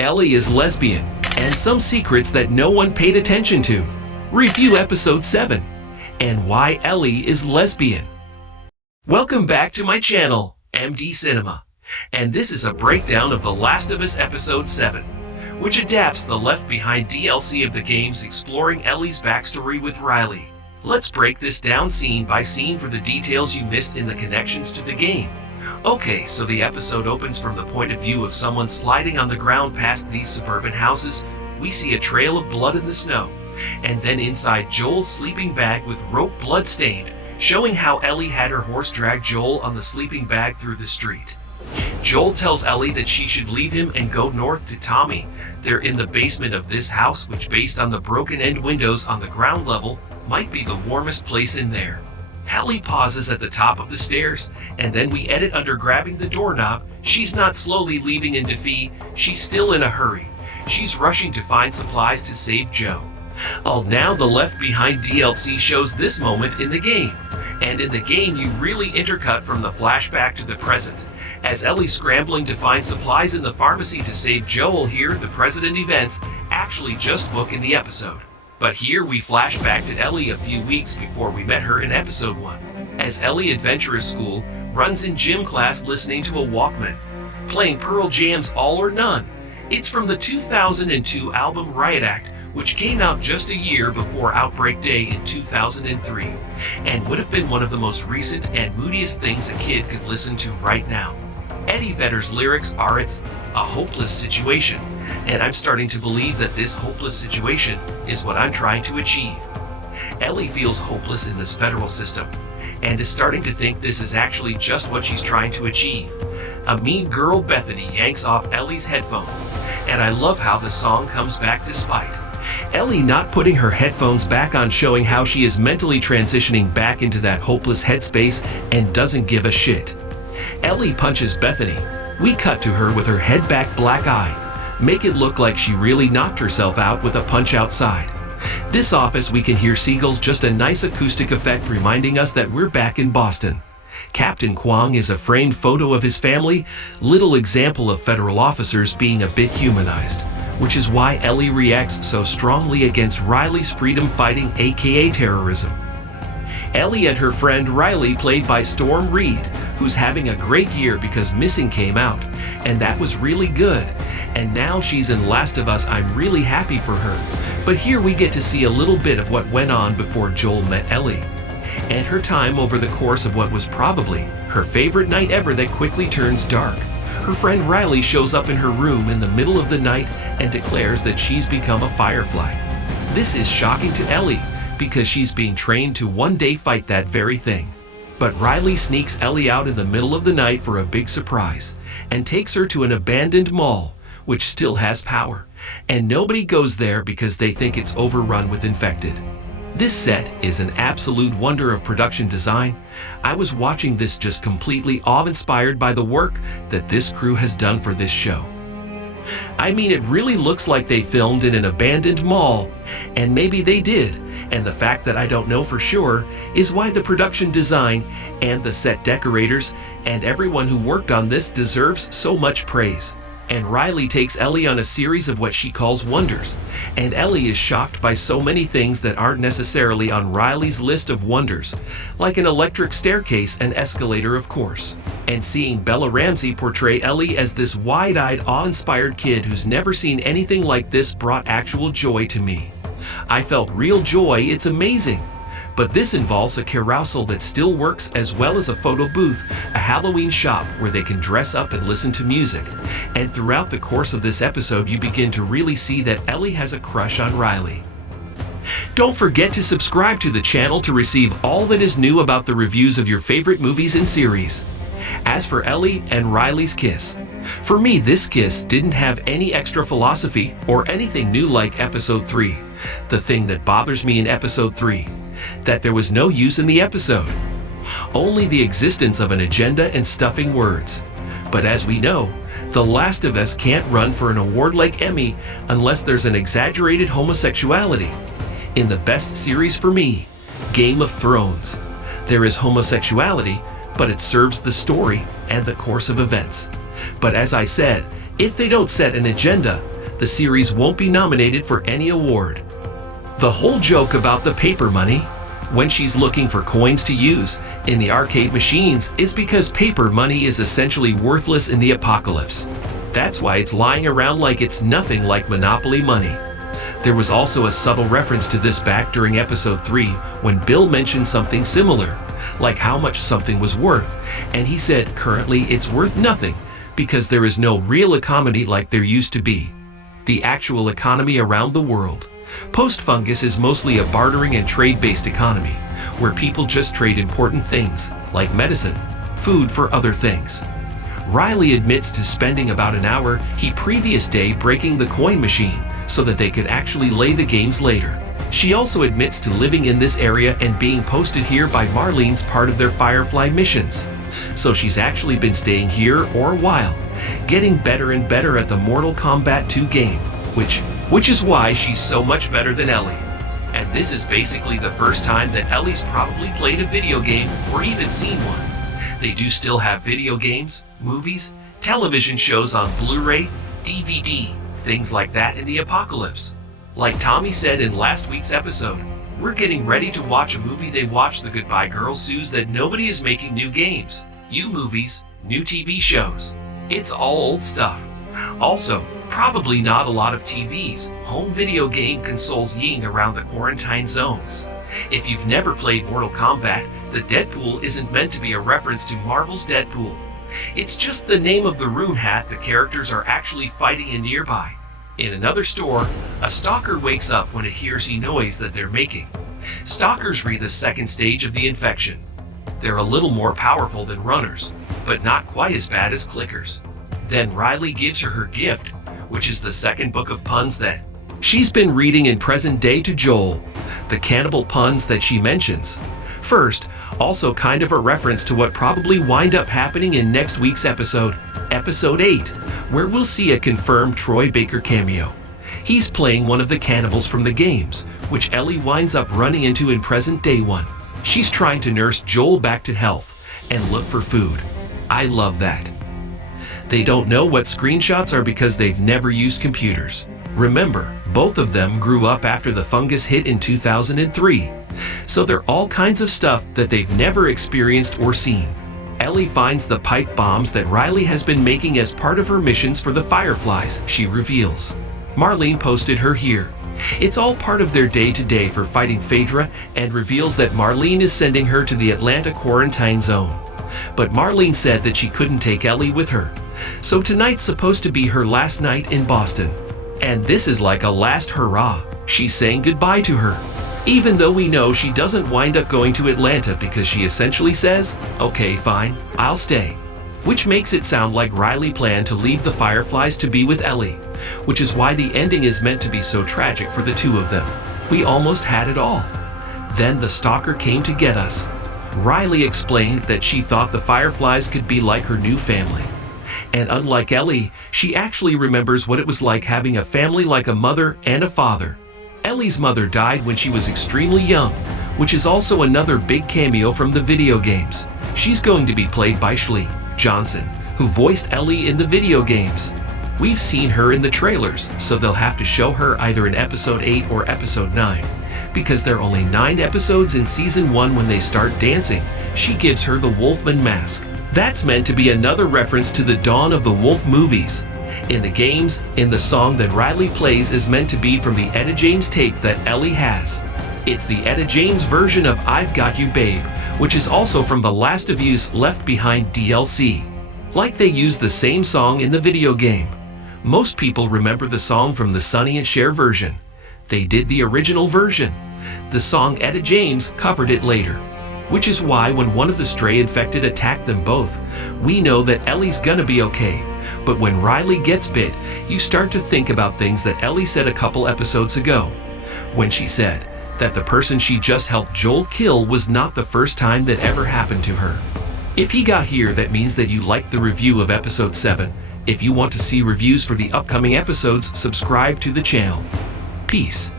Ellie is lesbian, and some secrets that no one paid attention to. Review Episode 7, and why Ellie is lesbian. Welcome back to my channel, MD Cinema, and this is a breakdown of The Last of Us Episode 7, which adapts the Left Behind DLC of the games exploring Ellie's backstory with Riley. Let's break this down scene by scene for the details you missed in the connections to the game. Okay, so the episode opens from the point of view of someone sliding on the ground past these suburban houses. We see a trail of blood in the snow, and then inside Joel's sleeping bag with rope blood-stained, showing how Ellie had her horse drag Joel on the sleeping bag through the street. Joel tells Ellie that she should leave him and go north to Tommy. They're in the basement of this house, which based on the broken end windows on the ground level, might be the warmest place in there. Ellie pauses at the top of the stairs, and then we edit under grabbing the doorknob. She's not slowly leaving in defeat, she's still in a hurry. She's rushing to find supplies to save Joe. Now the Left Behind DLC shows this moment in the game. And in the game you really intercut from the flashback to the present. As Ellie's scrambling to find supplies in the pharmacy to save Joel here, the present events actually just book in the episode. But here we flash back to Ellie a few weeks before we met her in episode 1. As Ellie adventures school, runs in gym class listening to a Walkman, playing Pearl Jam's All or None. It's from the 2002 album Riot Act, which came out just a year before Outbreak Day in 2003, and would have been one of the most recent and moodiest things a kid could listen to right now. Eddie Vedder's lyrics are "It's a hopeless situation," and I'm starting to believe that this hopeless situation is what I'm trying to achieve. Ellie feels hopeless in this federal system, and is starting to think this is actually just what she's trying to achieve. A mean girl Bethany yanks off Ellie's headphone, and I love how the song comes back despite Ellie not putting her headphones back on, showing how she is mentally transitioning back into that hopeless headspace and doesn't give a shit. Ellie punches Bethany. We cut to her with her head back, black eye. Make it look like she really knocked herself out with a punch outside. This office we can hear seagulls, just a nice acoustic effect reminding us that we're back in Boston. Captain Kwong is a framed photo of his family, little example of federal officers being a bit humanized, which is why Ellie reacts so strongly against Riley's freedom fighting, aka terrorism. Ellie and her friend Riley, played by Storm Reed, who's having a great year because Missing came out, and that was really good. And now she's in Last of Us. I'm really happy for her. But here we get to see a little bit of what went on before Joel met Ellie, and her time over the course of what was probably her favorite night ever that quickly turns dark. Her friend Riley shows up in her room in the middle of the night and declares that she's become a firefly. This is shocking to Ellie, because she's being trained to one day fight that very thing. But Riley sneaks Ellie out in the middle of the night for a big surprise, and takes her to an abandoned mall, which still has power, and nobody goes there because they think it's overrun with infected. This set is an absolute wonder of production design. I was watching this just completely awe-inspired by the work that this crew has done for this show. I mean, it really looks like they filmed in an abandoned mall, and maybe they did, and the fact that I don't know for sure is why the production design and the set decorators and everyone who worked on this deserves so much praise. And Riley takes Ellie on a series of what she calls wonders, and Ellie is shocked by so many things that aren't necessarily on Riley's list of wonders, like an electric staircase and escalator, of course. And seeing Bella Ramsey portray Ellie as this wide-eyed, awe-inspired kid who's never seen anything like this brought actual joy to me. I felt real joy. It's amazing. But this involves a carousel that still works, as well as a photo booth, a Halloween shop where they can dress up and listen to music. And throughout the course of this episode you begin to really see that Ellie has a crush on Riley. Don't forget to subscribe to the channel to receive all that is new about the reviews of your favorite movies and series. As for Ellie and Riley's kiss, for me this kiss didn't have any extra philosophy or anything new like episode 3. The thing that bothers me in episode 3, that there was no use in the episode. Only the existence of an agenda and stuffing words. But as we know, The Last of Us can't run for an award like Emmy unless there's an exaggerated homosexuality. In the best series for me, Game of Thrones, there is homosexuality, but it serves the story and the course of events. But as I said, If they don't set an agenda, the series won't be nominated for any award. The whole joke about the paper money, when she's looking for coins to use in the arcade machines, is because paper money is essentially worthless in the apocalypse. That's why it's lying around like it's nothing like Monopoly money. There was also a subtle reference to this back during episode 3 when Bill mentioned something similar, like how much something was worth, and he said currently it's worth nothing because there is no real economy like there used to be. The actual economy around the world. Post-Fungus is mostly a bartering and trade-based economy, where people just trade important things, like medicine, food for other things. Riley admits to spending about an hour the previous day breaking the coin machine so that they could actually lay the games later. She also admits to living in this area and being posted here by Marlene's part of their Firefly missions. So she's actually been staying here for a while, getting better and better at the Mortal Kombat 2 game, which is why she's so much better than Ellie. And this is basically the first time that Ellie's probably played a video game or even seen one. They do still have video games, movies, television shows on Blu-ray, DVD, things like that in the apocalypse. Like Tommy said in last week's episode, we're getting ready to watch a movie they watched the Goodbye Girl sues that nobody is making new games, new movies, new TV shows. It's all old stuff. Also, probably not a lot of TVs, home video game consoles ying around the quarantine zones. If you've never played Mortal Kombat, the Deadpool isn't meant to be a reference to Marvel's Deadpool. It's just the name of the rune hat the characters are actually fighting in nearby. In another store, a stalker wakes up when it hears the noise that they're making. Stalkers read the second stage of the infection. They're a little more powerful than runners, but not quite as bad as clickers. Then Riley gives her gift, which is the second book of puns that she's been reading in present day to Joel, the cannibal puns that she mentions. First, also kind of a reference to what probably wind up happening in next week's episode, episode 8, where we'll see a confirmed Troy Baker cameo. He's playing one of the cannibals from the games, which Ellie winds up running into in present day 1. She's trying to nurse Joel back to health and look for food. I love that. They don't know what screenshots are because they've never used computers. Remember, both of them grew up after the fungus hit in 2003. So they're all kinds of stuff that they've never experienced or seen. Ellie finds the pipe bombs that Riley has been making as part of her missions for the Fireflies, she reveals. Marlene posted her here. It's all part of their day-to-day for fighting Phaedra and reveals that Marlene is sending her to the Atlanta quarantine zone. But Marlene said that she couldn't take Ellie with her. So tonight's supposed to be her last night in Boston. And this is like a last hurrah. She's saying goodbye to her. Even though we know she doesn't wind up going to Atlanta because she essentially says, okay, fine, I'll stay. Which makes it sound like Riley planned to leave the Fireflies to be with Ellie, which is why the ending is meant to be so tragic for the two of them. We almost had it all. Then the stalker came to get us. Riley explained that she thought the Fireflies could be like her new family. And unlike Ellie, she actually remembers what it was like having a family like a mother and a father. Ellie's mother died when she was extremely young, which is also another big cameo from the video games. She's going to be played by Shelley Johnson, who voiced Ellie in the video games. We've seen her in the trailers, so they'll have to show her either in episode 8 or episode 9. Because there are only 9 episodes in season 1 when they start dancing, she gives her the Wolfman mask. That's meant to be another reference to the Dawn of the Wolf movies. In the games, in the song that Riley plays is meant to be from the Etta James tape that Ellie has. It's the Etta James version of I've Got You Babe, which is also from the Last of Us Left Behind DLC. Like they use the same song in the video game. Most people remember the song from the Sonny and Cher version. They did the original version. The song Etta James covered it later. Which is why when one of the stray infected attacked them both, we know that Ellie's gonna be okay. But when Riley gets bit, you start to think about things that Ellie said a couple episodes ago. When she said that the person she just helped Joel kill was not the first time that ever happened to her. If he got here, that means that you liked the review of episode 7. If you want to see reviews for the upcoming episodes, subscribe to the channel. Peace.